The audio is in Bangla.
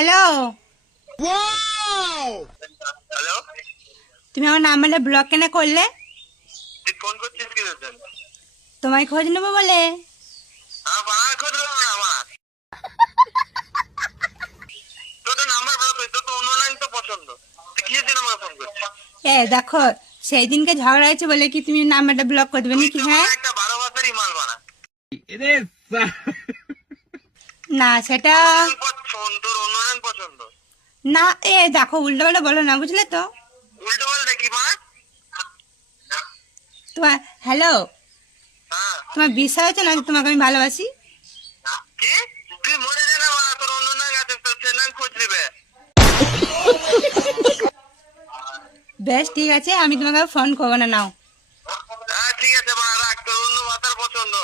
হ্যালো, হ্যালো, তুমি আমার নাম্বারটা ব্লক কেন করলে? তুই ফোন করছিস কি জন্য? তোমায় খোঁজ নেবো বলে। আমার খোঁজ নেবো না আমার। তোর তো নাম্বার ব্লক হয়েছে, তোর তো অন্য লাইন তো পছন্দ। তুই কিসের জন্য আমাকে ফোন করছিস? দেখো, সেই দিনকে ঝগড়া হয়েছে বলে কি তুমি নাম্বারটা ব্লক করে দেবে তুই নাকি? তো হ্যাঁ, একটা 12 ভাতারই মাল বানা। না সেটা ফোন তোর অন্য লাইন পছন্দ। না। দেখো, উল্টো পাল্টা বলো না, বুঝলে তো? উল্টো বল দেখি মা। তোমার হ্যালো, হ্যাঁ, তোমার বিশ্বাস হচ্ছে না যে তোমাকে আমি ভালোবাসি? কি? তুই মরে যা না বাড়া, তোর অন্য লাইন আছে, তোর সে লাইন খোঁজ নিবে। বেশ ঠিক আছে, আমি তোমাকে ফোন করবো না, নাও। হ্যাঁ ঠিক আছে বাড়া, রাখ, তোর অন্য ভাতার পছন্দ।